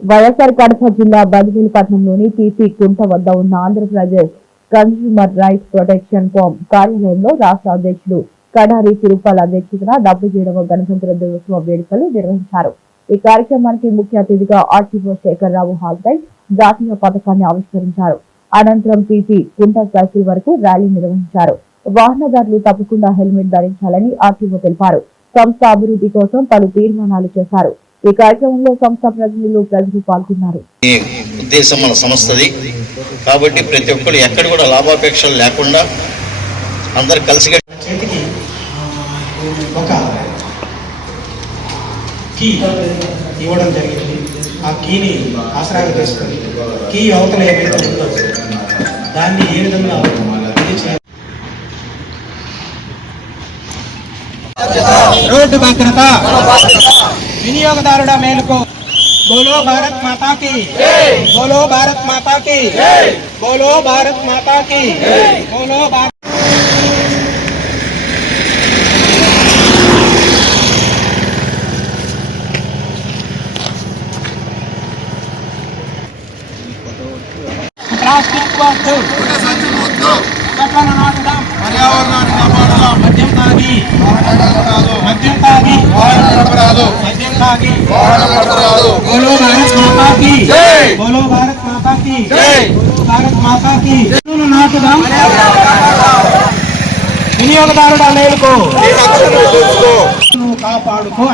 వైఎస్ఆర్ కడప జిల్లా బదిలీపట్నంలోని టీపీ కుంట వద్ద ఉన్న Andhra Pradesh consumer rights protection forum కార్యాలయంలో రాష్ట్ర అధ్యక్షుడు కడారి తిరుపాల అధ్యక్షతన డెబ్బై ఏడవ గణతంత్ర దినోత్సవ వేడుకలు నిర్వహించారు. ఈ కార్యక్రమానికి ముఖ్య అతిథిగా ఆర్టీఓ శేఖర్రావు హాజరై జాతీయ పథకాన్ని ఆవిష్కరించారు. అనంతరం టీపీ కుంట సర్కిల్ వరకు ర్యాలీ నిర్వహించారు. వాహనదారులు తప్పకుండా హెల్మెట్ ధరించాలని ఆర్టీఓ తెలిపారు. సంస్థ అభివృద్ధి కోసం పలు తీర్మానాలు చేశారు. ఈ కార్యక్రమంలో సంస్థ ప్రతినిధులు ప్రజలు పాల్గొన్నారు. ఈ ఉద్దేశం మన సంస్థది. కాబట్టి ప్రతి ఒక్కరు ఎక్కడ కూడా లాభాపేక్షలు లేకుండా అందరు కలిసి చేతికి ఒక కీ ఇవ్వడం జరిగింది. ఆ కీని ఆసరాగా కీ అవతల ఏమైతే ఉందో దాన్ని ఏ విధంగా రోడ్డు భద్రత. వినియోగదారుడ మేలుకు బోలో భారత్ మాతా కి బోలో భారత్ మాతా కి బోలో భారత్ మాతా కి బోలో భారత్ ప్లాస్టిక్ వద్దు చెట్లను నాటుదాం పర్యావరణాన్ని కాపాడుదాం మద్యం తాగి మద్యం తాగి నడపరాదు మద్యం నాటుదాం వినియోగదారుడా మేలుకో। నువ్వు కాపాడుకో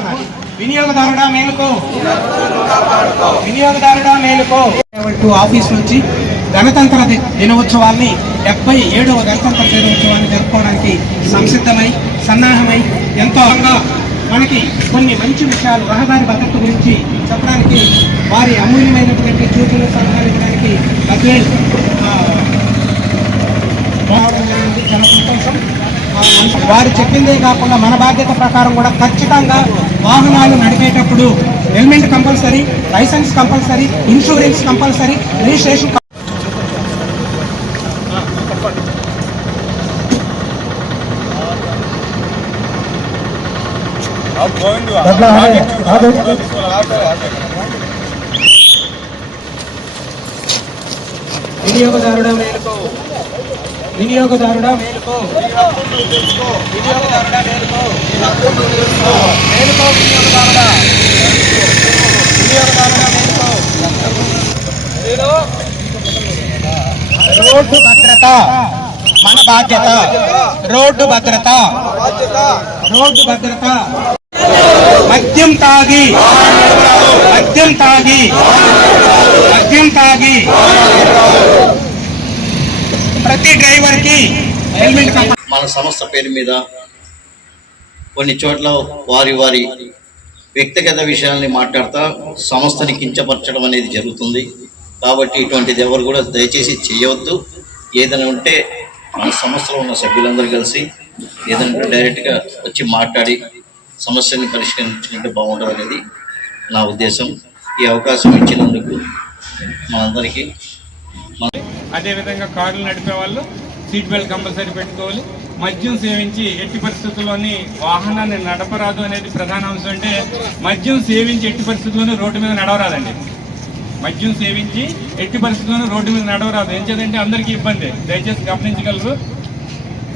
వినియోగదారుడా మేలుకో. వినియోగదారుడా మేలుకో. ఆఫీస్ నుంచి గణతంత్ర దినోత్సవాన్ని డెబ్బై ఏడవ గణతంత్ర దినోత్సవాన్ని జరుపుకోవడానికి సంసిద్ధమై సన్నాహమై ఎంతో అంగా మనకి కొన్ని మంచి విషయాలు రహదారి భద్రత గురించి చెప్పడానికి వారి అమూల్యమైనటువంటి చూపులు సలహాలు ఇవ్వడానికి బద్వేల్ రావడం జరిగింది. చాలా సంతోషం. వారు చెప్పిందే కాకుండా మన బాధ్యత ప్రకారం కూడా ఖచ్చితంగా వాహనాలు నడిపేటప్పుడు helmet compulsory licence compulsory insurance compulsory registration వినియోగదారుడ మేలుకో. వినియోగదారుడ మేలుకో. వినియోగదారుడ మేలుకో. మేలుకో వినియోగదారుడా. వినియోగదారుడా మేలుకో. రోడ్డు భద్రత. మన బాధ్యత. రోడ్డు భద్రత. రోడ్డు భద్రత. మద్యం తాగి. మద్యం తాగి. మద్యం తాగి. ప్రతి డ్రైవర్కి హెల్మెట్ మన సంస్థ పేరు మీద కొన్ని చోట్ల వారి వారి వ్యక్తిగత విషయాల్ని మాట్లాడుతూ సంస్థని కించపరచడం అనేది జరుగుతుంది. కాబట్టి ఇటువంటిది ఎవరు కూడా దయచేసి చేయవద్దు. ఏదైనా ఉంటే మన సంస్థలో ఉన్న సభ్యులందరూ కలిసి ఏదైనా డైరెక్ట్గా వచ్చి మాట్లాడి సమస్యని పరిష్కరించుకుంటే బాగుంటుంది అనేది నా ఉద్దేశం. ఈ అవకాశం ఇచ్చినందుకు మనందరికీ అదేవిధంగా కార్లు నడిపే వాళ్ళు సీట్ బెల్ట్ కంపల్సరీ పెట్టుకోవాలి. మద్యం సేవించి ఎట్టి పరిస్థితుల్లోని వాహనాన్ని నడపరాదు అనేది ప్రధాన అంశం అంటే మద్యం సేవించి ఎట్టి పరిస్థితుల్లోనూ రోడ్డు మీద నడవరాదండి. మద్యం సేవించి ఎట్టి పరిస్థితుల్లోనూ రోడ్డు మీద నడవరాదు. ఏం చేదంటే అందరికీ ఇబ్బంది. దయచేసి గమనించగలరు.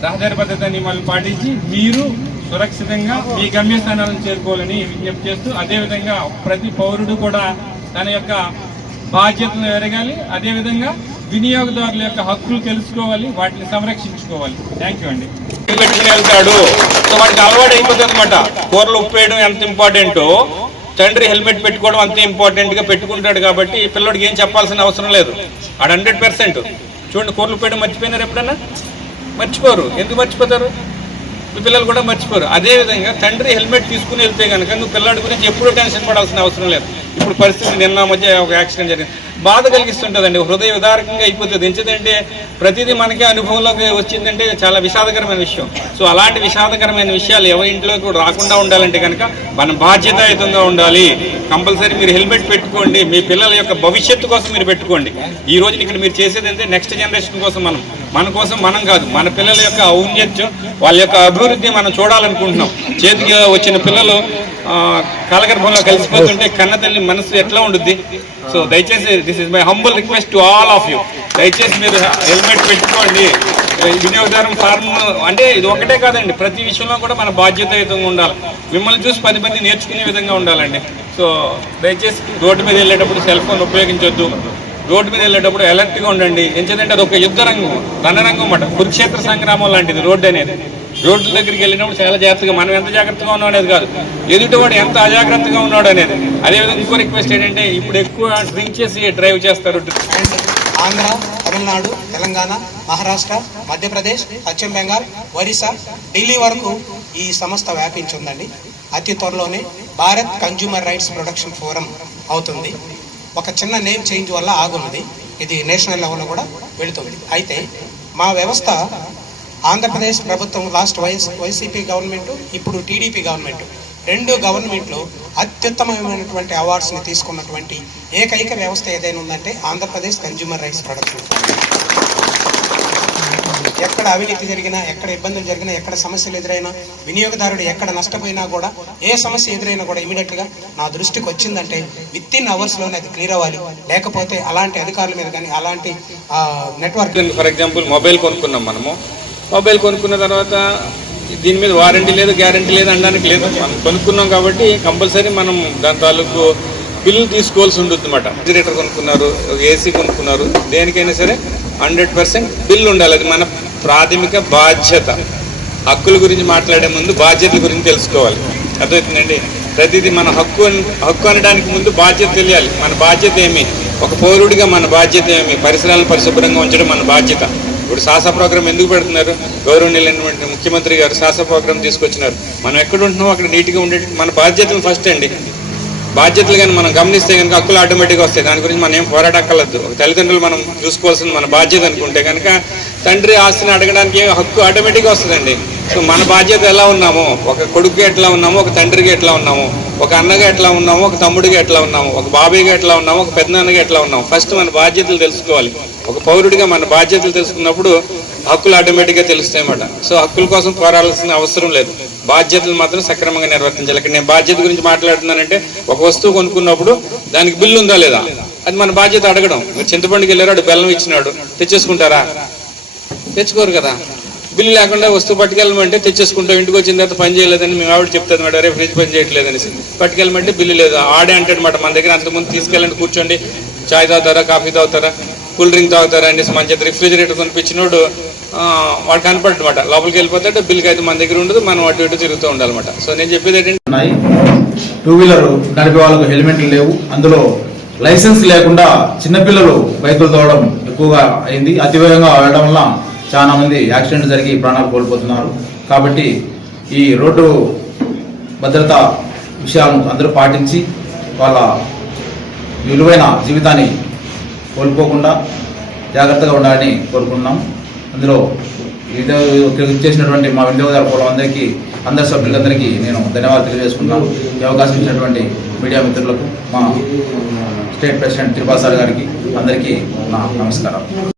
రహదారి భద్రత నియమాలు పాటించి మీరు సురక్షితంగా మీ గమ్యస్థానాలను చేరుకోవాలని విజ్ఞప్తి చేస్తూ అదేవిధంగా ప్రతి పౌరుడు కూడా తన యొక్క బాధ్యతను ఎరగాలి అదేవిధంగా వినియోగదారుల యొక్క హక్కులు తెలుసుకోవాలి వాటిని సంరక్షించుకోవాలి. థ్యాంక్ యూ అండి. పెట్టుకుని వెళ్తాడు. సో అలవాటు అయిపోతుంది అనమాట కూరలు ఉప్పు వేయడం ఎంత ఇంపార్టెంటో తండ్రి హెల్మెట్ పెట్టుకోవడం అంతే ఇంపార్టెంట్గా పెట్టుకుంటాడు కాబట్టి పిల్లడికి ఏం చెప్పాల్సిన అవసరం లేదు. ఆడ హండ్రెడ్ పర్సెంట్ చూడండి కూరలు ఉప్పు మర్చిపోయినారు ఎప్పుడన్నా? మర్చిపోరు. ఎందుకు మర్చిపోతారు? పిల్లలు కూడా మర్చిపోరు. అదేవిధంగా తండ్రి హెల్మెట్ తీసుకుని వెళ్తే కనుక నువ్వు పిల్లాడి గురించి ఎప్పుడూ టెన్షన్ పడాల్సిన అవసరం లేదు. ఇప్పుడు పరిస్థితి నిన్న మధ్య ఒక యాక్సిడెంట్ జరిగింది. బాధ కలిగిస్తుంటుందండి. హృదయ విదారకంగా అయిపోతుంది. ఎందుకంటే ప్రతిదీ మనకే అనుభవంలోకి వచ్చిందంటే చాలా విషాదకరమైన విషయం. సో అలాంటి విషాదకరమైన విషయాలు ఎవరి ఇంట్లో కూడా రాకుండా ఉండాలంటే కనుక మన బాధ్యతాయుతంగా ఉండాలి. కంపల్సరీ మీరు హెల్మెట్ పెట్టుకోండి. మీ పిల్లల యొక్క భవిష్యత్తు కోసం మీరు పెట్టుకోండి. ఈ రోజున ఇక్కడ మీరు చేసేది అంటే నెక్స్ట్ జనరేషన్ కోసం మనం మన కోసం మనం కాదు మన పిల్లల యొక్క ఔన్నత్యం వాళ్ళ యొక్క అభివృద్ధి మనం చూడాలనుకుంటున్నాం. చేతికి వచ్చిన పిల్లలు కాలగర్భంలో కలిసిపోతుంటే కన్నతల్లి మనసు ఎట్లా ఉండుద్ది? సో దయచేసి this is my humble request to all of you దయచేసి మీరు హెల్మెట్ పెట్టుకోండి. వినియోగదారం ఫార్మ్ అంటే ఇది ఒకటే కాదండి ప్రతి విషయంలో కూడా మన బాధ్యతయుతంగా ఉండాలి. మిమ్మల్ని చూసి పది మంది నేర్చుకునే విధంగా ఉండాలండి. సో దయచేసి రోడ్డు మీద వెళ్ళేటప్పుడు సెల్ ఫోన్ ఉపయోగించొద్దు. రోడ్డు మీద వెళ్ళేటప్పుడు అలర్ట్గా ఉండండి. ఎంచేదంటే అది ఒక యుద్ధ రంగం రణరంగం అన్నమాట. కురుక్షేత్ర సంగ్రామం లాంటిది రోడ్డు అనేది. రోడ్ల దగ్గరికి వెళ్ళినప్పుడు చాలా జాగ్రత్తగా మనం ఎంత జాగ్రత్తగా ఉన్నాం అనేది కాదు. ఎదుటివాడు ఎంత అజాగ్రత్తగా ఉన్నాడు అనేది. అదేవిధంగా ఇంకో రిక్వెస్ట్ ఏంటంటే ఇప్పుడు ఎక్కువ డ్రింక్ చేసి డ్రైవ్ చేస్తారు. ఆంధ్ర తమిళనాడు తెలంగాణ మహారాష్ట్ర మధ్యప్రదేశ్ పశ్చిమ బెంగాల్ ఒరిస్సా ఢిల్లీ వరకు ఈ సంస్థ వ్యాపించి ఉందండి అతి త్వరలోనే Bharat consumer rights production forum అవుతుంది. ఒక చిన్న నేమ్ చేంజ్ వల్ల ఆగున్నది ఇది నేషనల్ లెవెల్లో కూడా వెళుతుంది. అయితే మా వ్యవస్థ ఆంధ్రప్రదేశ్ ప్రభుత్వం లాస్ట్ వైఎస్ వైసీపీ గవర్నమెంట్ ఇప్పుడు టీడీపీ గవర్నమెంట్. రెండు గవర్నమెంట్లు అత్యుత్తమమైనటువంటి అవార్డ్స్ని తీసుకున్నటువంటి ఏకైక వ్యవస్థ ఏదైనా ఉందంటే ఆంధ్రప్రదేశ్ కన్జ్యూమర్ రైట్స్ ప్రొడక్షన్. ఎక్కడ అవినీతి జరిగినా ఎక్కడ ఇబ్బందులు జరిగినా ఎక్కడ సమస్యలు ఎదురైనా వినియోగదారుడు ఎక్కడ నష్టపోయినా కూడా ఏ సమస్య ఎదురైనా కూడా ఇమీడియట్గా నా దృష్టికి వచ్చిందంటే విత్ ఇన్ అవర్స్లోనే అది క్లియర్ అవ్వాలి. లేకపోతే అలాంటి అధికారుల మీద కానీ అలాంటి నెట్వర్క్ ఫర్ ఎగ్జాంపుల్ మొబైల్ కొనుక్కున్నాం మనము. మొబైల్ కొనుక్కున్న తర్వాత దీని మీద వారంటీ లేదు గ్యారంటీ లేదు అనడానికి లేదు. మనం కొనుక్కున్నాం కాబట్టి కంపల్సరీ మనం దాని తాలూకు బిల్లు తీసుకోవాల్సి ఉండదు అనమాట రెఫ్రిజిరేటర్ కొనుక్కున్నారు ఏసీ కొనుక్కున్నారు. దేనికైనా సరే హండ్రెడ్ పర్సెంట్ బిల్లు ఉండాలి. అది మన ప్రాథమిక బాధ్యత. హక్కుల గురించి మాట్లాడే ముందు బాధ్యతల గురించి తెలుసుకోవాలి. అర్థమవుతుందండి? ప్రతిదీ మన హక్కు హక్కు అనడానికి ముందు బాధ్యత తెలియాలి. మన బాధ్యత ఏమి? ఒక పౌరుడిగా మన బాధ్యత ఏమి? పరిసరాలను పరిశుభ్రంగా ఉంచడం మన బాధ్యత. ఇప్పుడు సాసా ప్రోగ్రామ్ ఎందుకు పెడుతున్నారు? గౌరవనీయులైనటువంటి ముఖ్యమంత్రి గారు సాసా ప్రోగ్రామ్ తీసుకొచ్చినారు. మనం ఎక్కడ ఉంటున్నాం అక్కడ నీట్గా ఉండే మన బాధ్యతలు ఫస్ట్ అండి. బాధ్యతలు కానీ మనం గమనిస్తే కనుక హక్కులు ఆటోమేటిక్గా వస్తాయి. దాని గురించి మనం ఏం పోరాటక్కర్లేదు. ఒక తల్లిదండ్రులు మనం చూసుకోవాల్సింది మన బాధ్యత అనుకుంటే కనుక తండ్రి ఆస్తిని అడగడానికి హక్కు ఆటోమేటిక్గా వస్తుందండి. సో మన బాధ్యత ఎలా ఉన్నామో ఒక కొడుకుగా ఎట్లా ఉన్నామో ఒక తండ్రిగా ఎట్లా ఉన్నామో ఒక అన్నగా ఎట్లా ఉన్నామో ఒక తమ్ముడిగా ఎట్లా ఉన్నాము ఒక బాబాయ్గా ఎట్లా ఉన్నామో ఒక పెద్దనాన్నగా ఎట్లా ఉన్నాము ఫస్ట్ మన బాధ్యతలు తెలుసుకోవాలి. ఒక పౌరుడిగా మన బాధ్యతలు తెలుసుకున్నప్పుడు హక్కులు ఆటోమేటిక్గా తెలుస్తాయన్నమాట సో హక్కుల కోసం పోరాడాల్సిన అవసరం లేదు. బాధ్యతలు మాత్రం సక్రమంగా నిర్వర్తించాలి. ఇక్కడ నేను బాధ్యత గురించి మాట్లాడుతున్నానంటే ఒక వస్తువు కొనుక్కున్నప్పుడు దానికి బిల్లు ఉందా లేదా? అది మన బాధ్యత అడగడం. మీరు చింతపండుకి వెళ్ళారు వాడు బెల్లం ఇచ్చినాడు. తెచ్చేసుకుంటారా? తెచ్చుకోరు కదా. బిల్లు లేకుండా వస్తువు పట్టుకెళ్ళమంటే తెచ్చేసుకుంటాం. ఇంటికి వచ్చిన తర్వాత పని చేయలేదని మేము ఆవిడ చెప్తాను మేడం రేపు ఫ్రిడ్జ్ పని చేయట్లేదనేసి. పట్టుకెళ్ళమంటే బిల్లు లేదు. ఆడే అంటాడు మన దగ్గర అంతకుముందు తీసుకెళ్ళండి కూర్చోండి. చాయ్ తాగుతారా కాఫీ తాగుతారా కూల్ డ్రింక్ తాగుతారా అనేసి మన చేత రిఫ్రిజిరేటర్ కొనిపించినోడు ఆ, వాడు కనపడమాట లోపలికి వెళ్ళిపోతాడు బిల్కి అయితే మన దగ్గర ఉండదు మనం అటు ఇటు తిరుగుతూ ఉండాలన్నమాట సో నేను చెప్పేది ఏంటంటే టూ వీలర్ నడిపే వాళ్ళకు హెల్మెట్లు లేవు. అందులో లైసెన్స్ లేకుండా చిన్నపిల్లలు బైకులు తోవడం ఎక్కువగా అయింది. అతివేగంగా వెళ్ళడం వల్ల చాలా మంది యాక్సిడెంట్ జరిగి ప్రాణాలు కోల్పోతున్నారు. కాబట్టి ఈ రోడ్డు భద్రతా విషయాలను అందరూ పాటించి వాళ్ళ విలువైన జీవితాన్ని కోల్పోకుండా జాగ్రత్తగా ఉండాలని కోరుకుంటున్నాం. అందులో చేసినటువంటి మా వినియోగదారు అందరికీ అందరి సభ్యులందరికీ నేను ధన్యవాదాలు తెలియజేసుకున్నాను ఈ అవకాశం ఇచ్చినటువంటి మీడియా మిత్రులకు మా స్టేట్ ప్రెసిడెంట్ త్రిపాల్ సార్ గారికి అందరికీ నా నమస్కారం.